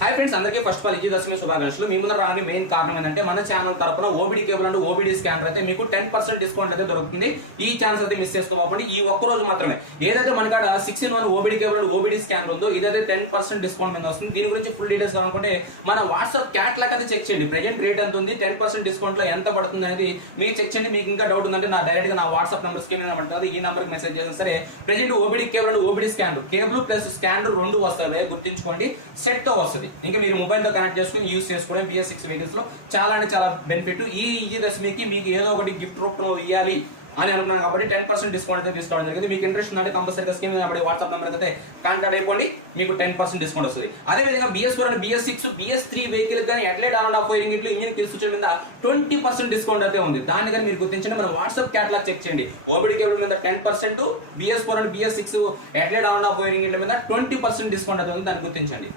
Hi friends, అందరికీ first of all Vijayadashami శుభాకాంక్షలు. మీ ముందర రాని మెయిన్ కారణం ఏంటంటే మన ఛానల్ తరపున OBD cable and OBD scanner అయితే మీకు 10% డిస్కౌంట్ అయితే దొరుకుతుంది. ఈ ఛాన్స్ అయితే మిస్ చేసుకోకండి. ఈ ఒక్క రోజు మాత్రమే. ఏదైతే మన కాడ 6-in-1 OBD cable and OBD scanner ఉందో ఇదైతే 10% డిస్కౌంట్ మీద వస్తుంది. దీని గురించి ఫుల్ డీటెయిల్స్ కావాలనుకుంటే మన వాట్సాప్ క్యాట్లాగ్ అయితే చెక్ చేయండి. ప్రెజెంట్ రేట్ ఎంత ఉంది, 10% డిస్కౌంట్ లో ఎంత పడుతుంది అనేది మీరు చెక్ చేయండి. మీకు ఇంకా డౌట్ ఉందంటే నా డైరెక్ట్ గా నా వాట్సాప్ నెంబర్ స్క్రీన్ ఉంటుంది, ఈ నెంబర్ కి మెసేజ్ చేసినా సరే present OBD cable and OBD scanner, cable plus scanner రెండు వస్తాయి, గుర్తుంచుకోండి. సెట్ తో వస్తుంది. ఇంకా మీరు మొబైల్ కనెక్ట్ చేసుకుని యూస్ చేసుకోవడం BS6 వెహికల్స్ లో చాలా అంటే చాలా బెనిఫిట్. ఈ విజయదశమికి మీకు ఏదో ఒకటి గిఫ్ట్ రూపంలో ఇవ్వాలి అని అనుకున్నాను కాబట్టి 10% డిస్కౌంట్ అయితే తీసుకోవడం జరిగింది. మీకు ఇంట్రెస్ట్ ఉంటే కంపల్సరీగా స్కీమ్ వాట్సాప్ నెంబర్ అయితే కాంటాక్ట్ అయిపోండి, మీకు 10% డిస్కౌంట్ వస్తుంది. అదేవిధంగా BS4 and BS6 BS3 vehicle కానీ headlight on and off wiring ఇట్లు ఇంజిన్ కిల్ స్విచ్ మీద 20% డిస్కౌంట్ అయితే ఉంది. దాన్ని కానీ మీరు గుర్తించండి. మన వాట్సాప్ క్యాట్లాగ్ చెక్ చేయండి. ఓబీడీ కేబుల్ మీద 10%, BS4 and BS6 headlight on and off wiring ఇట్ల మీద 20% డిస్కౌంట్ అయితే ఉంది. దాన్ని గుర్తించండి.